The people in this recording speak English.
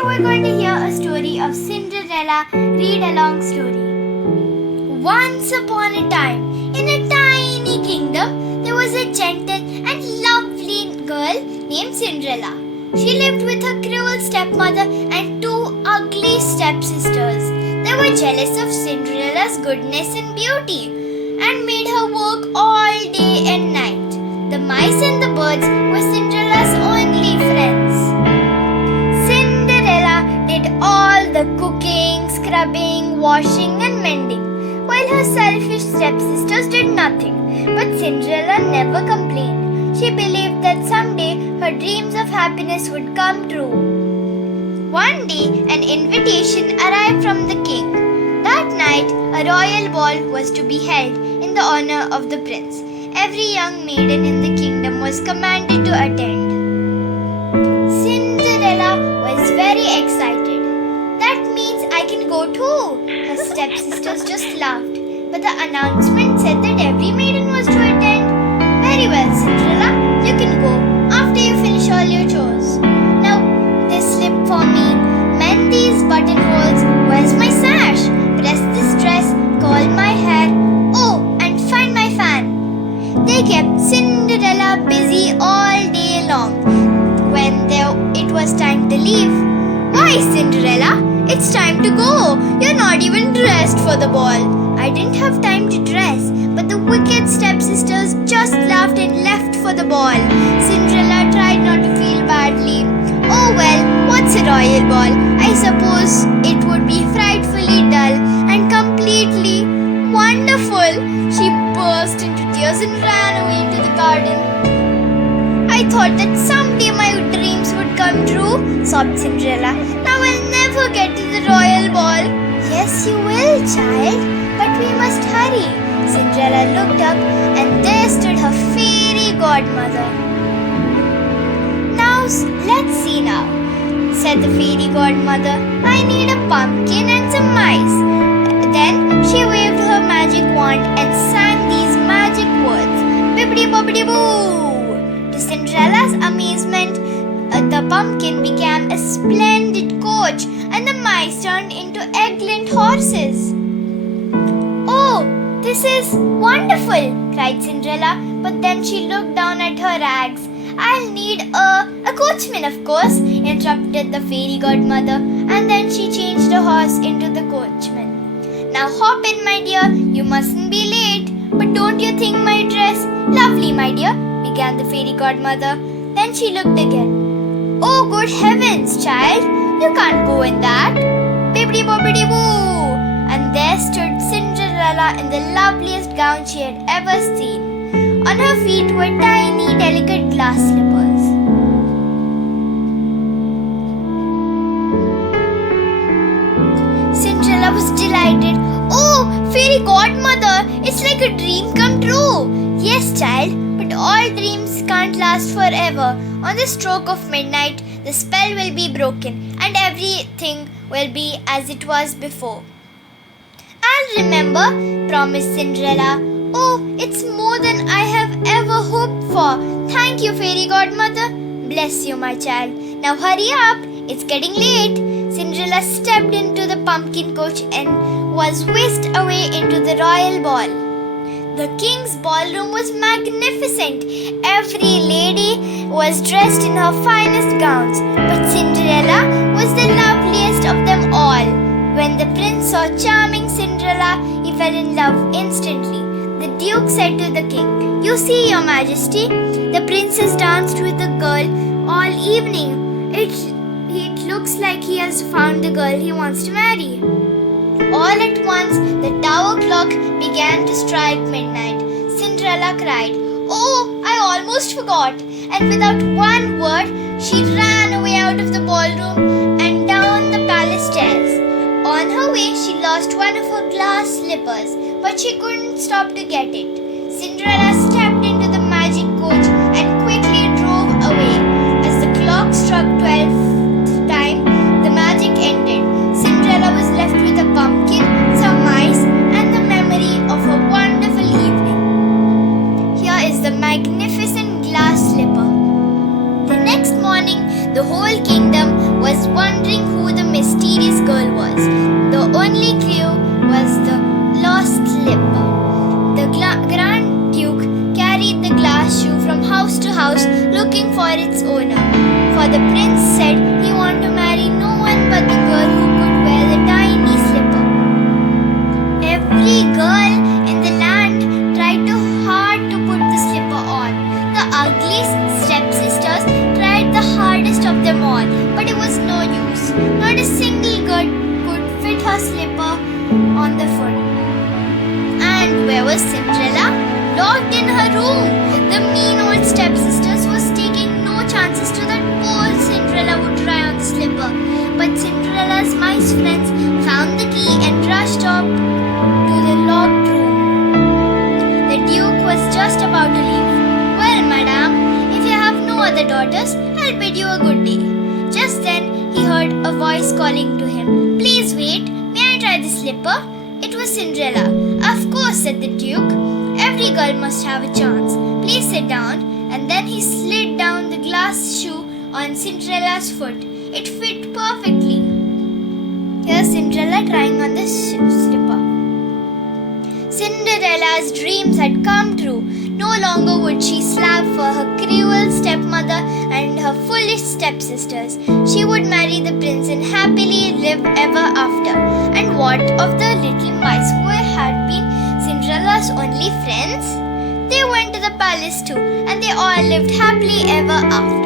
Today we're going to hear a story of Cinderella read-along story. Once upon a time, in a tiny kingdom, there was a gentle and lovely girl named Cinderella. She lived with her cruel stepmother and two ugly stepsisters. They were jealous of Cinderella's goodness and beauty and made her work all day and night. The mice and the birds were Cinderella's only friends. Did all the cooking, scrubbing, washing and mending, while her selfish stepsisters did nothing. But Cinderella never complained. She believed that someday her dreams of happiness would come true. One day, an invitation arrived from the king. That night, a royal ball was to be held in the honor of the prince. Every young maiden in the kingdom was commanded to attend. Cinderella was very excited. That means I can go too. Her stepsisters just laughed. But the announcement said that every maiden was to attend. Very well, Cinderella, you can go after you finish all your chores. Now, this slip for me. Mend these buttonholes. Where's my sash? Press this dress. Curl my hair. Oh, and find my fan. They kept Cinderella busy all day long. When it was time to leave, "Why, Cinderella? It's time to go. You're not even dressed for the ball." I didn't have time to dress, but the wicked stepsisters just laughed and left for the ball. Cinderella tried not to feel badly. Oh well, what's a royal ball? I suppose it would be frightfully dull and completely wonderful. She burst into tears and ran away into the garden. "I thought that someday my dreams would come true," sobbed Cinderella. "Now I'll never get to the royal ball." "Yes, you will, child, but we must hurry." Cinderella looked up and there stood her fairy godmother. "Now, let's see now," said the fairy godmother. "I need a pumpkin and some mice." Then she waved her magic wand and sang these magic words. "Bibbidi-bobbidi-boo." To Cinderella's amazement, the pumpkin became a splendid coach and the mice turned into excellent horses. "Oh, this is wonderful!" cried Cinderella, but then she looked down at her rags. "I'll need a coachman, of course," interrupted the fairy godmother, and then she changed the horse into the coachman. "Now hop in, my dear, you mustn't be late. But don't you think my dress lovely, my dear?" began the fairy godmother. Then she looked again. "Oh, good heavens, child, you can't go in that." Bibbidi-bobbidi-boo! And there stood Cinderella in the loveliest gown she had ever seen. On her feet were tiny, delicate glass slippers. Cinderella was delighted. "Oh, fairy godmother, it's like a dream come true." "Yes, child, but all dreams can't last forever. On the stroke of midnight, the spell will be broken and everything will be as it was before." "I'll remember," promised Cinderella. "Oh, it's more than I have ever hoped for. Thank you, fairy godmother." "Bless you, my child. Now hurry up. It's getting late." Cinderella stepped into the pumpkin coach and was whisked away into the royal ball. The king's ballroom was magnificent. Every lady was dressed in her finest gowns, but Cinderella was the loveliest of them all. When the prince saw charming Cinderella, he fell in love instantly. The duke said to the king, "You see, your majesty, the prince has danced with the girl all evening. It looks like he has found the girl he wants to marry." All at once, the tower clock began to strike midnight. Cinderella cried, "Oh, I almost forgot." And without one word, she ran away out of the ballroom and down the palace stairs. On her way, she lost one of her glass slippers, but she couldn't stop to get it. Cinderella stepped into the magic coach and quickly drove away. As the clock struck 12th time, the magic ended. Cinderella was left with a pumpkin, some mice, and the memory of a wonderful evening. Here is the magnificent glass slipper. The next morning, the whole kingdom was was wondering who the mysterious girl was. The only clue was the lost slipper. The Grand Duke carried the glass shoe from house to house looking for its owner. For the prince said he wanted to marry no one but the girl who could wear the tiny slipper. Every girl in the land tried too hard to put the slipper on. The ugly stepsisters tried the hardest of them all, but it was no use. Not a single girl could fit her slipper on the foot. And where was Cinderella? Locked in her room. The mean old stepsisters was taking no chances to that poor Cinderella would try on the slipper. But Cinderella's mice friends found the key and rushed up to the locked room. The Duke was just about to leave. Well, madam, if you have no other daughters, I'll bid you a good day. Just then, he heard a voice calling to him. Please wait, may I try the slipper? It was Cinderella. Of course, said the Duke. Every girl must have a chance. Please sit down. And then he slid down the glass shoe on Cinderella's foot. It fit perfectly. Here's Cinderella trying on the slipper. Cinderella's dreams had come true. No longer would she slap for her cruel stepmother and her foolish stepsisters. She would marry the prince and happily live ever after. And what of the little mice who had been Cinderella's only friends? They went to the palace too, and they all lived happily ever after.